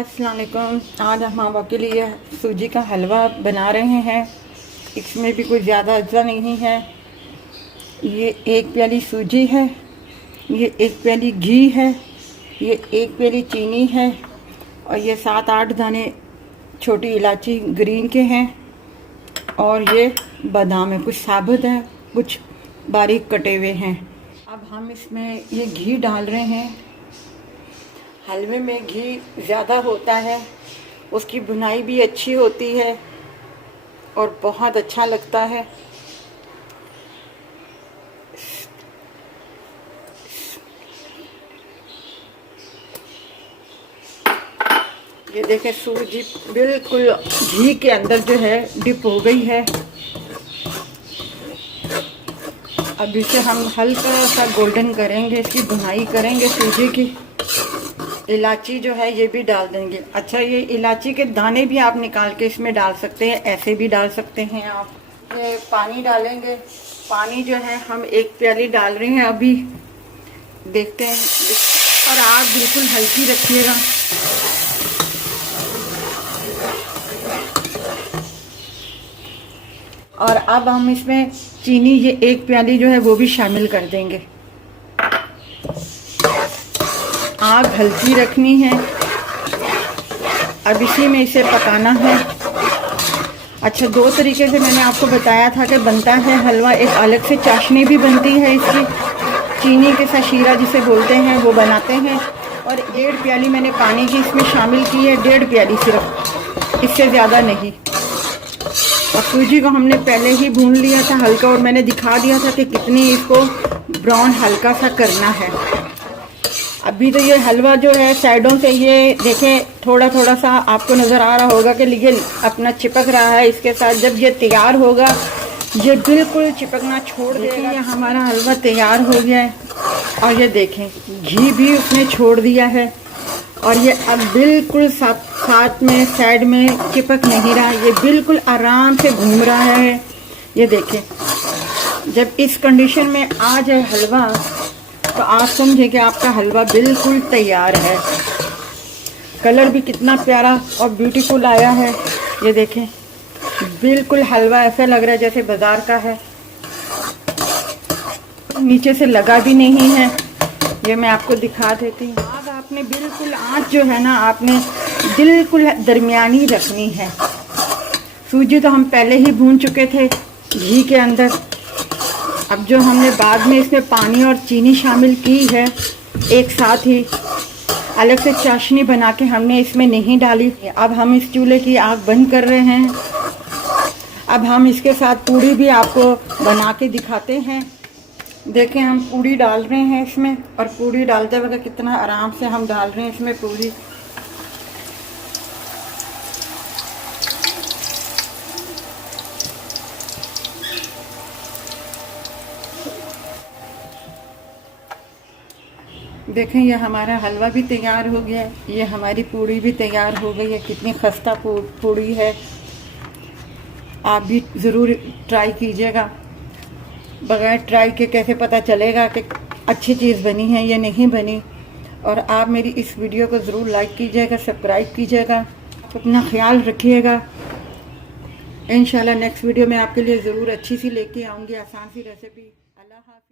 अस्सलाम वालेकुम। आज हम आपके लिए सूजी का हलवा बना रहे हैं। इसमें भी कोई ज़्यादा अज्जा नहीं है। ये 1 प्याली सूजी है, ये 1 प्याली घी है, ये 1 प्याली चीनी है और ये 7-8 दाने छोटी इलायची ग्रीन के हैं और ये बादाम है, कुछ साबुत है कुछ बारीक कटे हुए हैं। अब हम इसमें ये घी डाल रहे हैं। हलवे में घी ज़्यादा होता है, उसकी बुनाई भी अच्छी होती है और बहुत अच्छा लगता है। ये देखें, सूजी बिल्कुल घी के अंदर जो है डिप हो गई है। अब इसे हम हल्का सा गोल्डन करेंगे, इसकी बुनाई करेंगे सूजी की। इलायची जो है ये भी डाल देंगे। अच्छा, ये इलायची के दाने भी आप निकाल के इसमें डाल सकते हैं, ऐसे भी डाल सकते हैं आप। ये पानी डालेंगे। पानी जो है हम 1 प्याली डाल रहे हैं अभी, देखते हैं। और आग बिल्कुल हल्की रखिएगा। और अब हम इसमें चीनी, ये 1 प्याली जो है वो भी शामिल कर देंगे। आग हल्की रखनी है। अब इसी में इसे पकाना है। अच्छा, 2 तरीके से मैंने आपको बताया था कि बनता है हलवा। एक अलग से चाशनी भी बनती है इसकी, चीनी के साथ शीरा जिसे बोलते हैं, वो बनाते हैं। और 1.5 प्याली मैंने पानी की इसमें शामिल की है, 1.5 प्याली सिर्फ, इससे ज़्यादा नहीं। और सूजी को हमने पहले ही भून लिया था हल्का, और मैंने दिखा दिया था कि कितनी इसको ब्राउन हल्का सा करना है। अभी तो ये हलवा जो है साइडों से, ये देखें, थोड़ा थोड़ा सा आपको नज़र आ रहा होगा कि ये अपना चिपक रहा है इसके साथ। जब ये तैयार होगा ये बिल्कुल चिपकना छोड़ देगा। ये हमारा हलवा तैयार हो गया है और ये देखें घी भी उसने छोड़ दिया है और ये अब बिल्कुल साथ में साइड में चिपक नहीं रहा, ये बिल्कुल आराम से घूम रहा है। ये देखें, जब इस कंडीशन में आ जाए हलवा तो आप समझे कि आपका हलवा बिल्कुल तैयार है। कलर भी कितना प्यारा और ब्यूटीफुल आया है। ये देखें, बिल्कुल हलवा ऐसा लग रहा है जैसे बाजार का है, नीचे से लगा भी नहीं है। ये मैं आपको दिखा देती हूँ। आग आपने बिल्कुल, आँच जो है ना आपने बिल्कुल दरमियानी रखनी है। सूजी तो हम पहले ही भून चुके थे घी के अंदर। अब जो हमने बाद में इसमें पानी और चीनी शामिल की है एक साथ ही, अलग से चाशनी बना के हमने इसमें नहीं डाली। अब हम इस चूल्हे की आग बंद कर रहे हैं। अब हम इसके साथ पूड़ी भी आपको बना के दिखाते हैं। देखें, हम पूड़ी डाल रहे हैं इसमें, और पूड़ी डालते वक्त कितना आराम से हम डाल रहे हैं इसमें पूड़ी। देखें, ये हमारा हलवा भी तैयार हो गया है, ये हमारी पूड़ी भी तैयार हो गई है। कितनी खस्ता पूड़ी है। आप भी ज़रूर ट्राई कीजिएगा। बगैर ट्राई के कैसे पता चलेगा कि अच्छी चीज़ बनी है या नहीं बनी। और आप मेरी इस वीडियो को ज़रूर लाइक कीजिएगा, सब्सक्राइब कीजिएगा। अपना ख्याल रखिएगा। इंशाल्लाह नेक्स्ट वीडियो में आपके लिए ज़रूर अच्छी सी लेके आऊँगी, आसान सी रेसिपी। अल्लाह हाफ़िज़।